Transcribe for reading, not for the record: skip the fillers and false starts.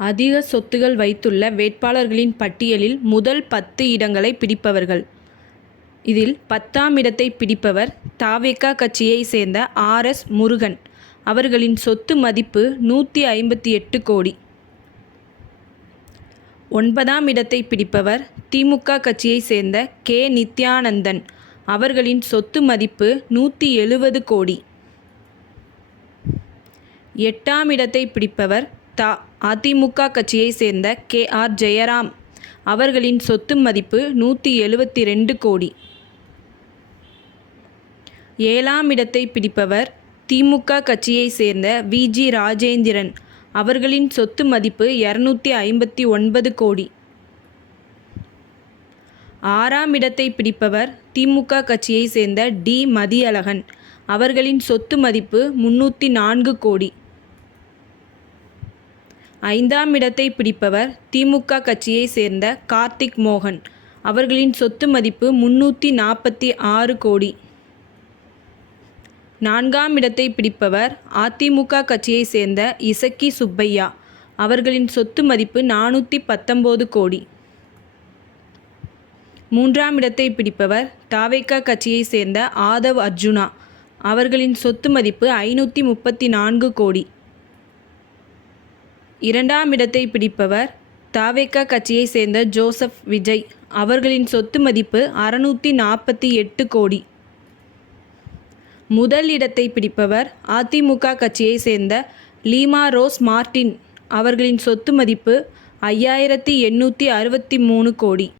அதிக சொத்துகள் வைத்துள்ள வேட்பாளர்களின் பட்டியலில் முதல் 10 இடங்களை பிடிப்பவர்கள். இதில் 10ஆம் இடத்தை பிடிப்பவர் த.வே.க. கட்சியை சேர்ந்த ஆர்.எஸ். முருகன். அவர்களின் சொத்து மதிப்பு 158 கோடி. 9ஆம் இடத்தை பிடிப்பவர் தி.மு.க. கட்சியை சேர்ந்த கே. நித்யானந்தன். அவர்களின் சொத்து மதிப்பு 170 கோடி. 8ஆம் இடத்தை பிடிப்பவர் அ.தி.மு.க. கட்சியை சேர்ந்த கே.ஆர். ஜெயராம். அவர்களின் சொத்து மதிப்பு 172 கோடி. 7ஆம் இடத்தை பிடிப்பவர் தி.மு.க. கட்சியை சேர்ந்த வி.ஜி. ராஜேந்திரன். அவர்களின் சொத்து மதிப்பு 259 கோடி. 6ஆம் இடத்தை பிடிப்பவர் தி.மு.க. கட்சியை சேர்ந்த டி. மதியழகன். அவர்களின் சொத்து மதிப்பு 304 கோடி. 5ஆம் இடத்தை பிடிப்பவர் தி.மு.க. கட்சியை சேர்ந்த கார்த்திக் மோகன். அவர்களின் சொத்து மதிப்பு 346 கோடி. 4ஆம் இடத்தை பிடிப்பவர் அ.தி.மு.க. கட்சியை சேர்ந்த இசக்கி சுப்பையா. அவர்களின் சொத்து மதிப்பு 419 கோடி. 3ஆம் இடத்தை பிடிப்பவர் த.வே.க. கட்சியை சேர்ந்த ஆதவ் அர்ஜுனா. அவர்களின் சொத்து மதிப்பு 534 கோடி. 2ஆம் இடத்தை பிடிப்பவர் த.வே.க. கட்சியை சேர்ந்த ஜோசப் விஜய். அவர்களின் சொத்து மதிப்பு 648 கோடி. முதல் இடத்தை பிடிப்பவர் அ.தி.மு.க. கட்சியை சேர்ந்த லீமா ரோஸ் மார்ட்டின். அவர்களின் சொத்து மதிப்பு 5863 கோடி.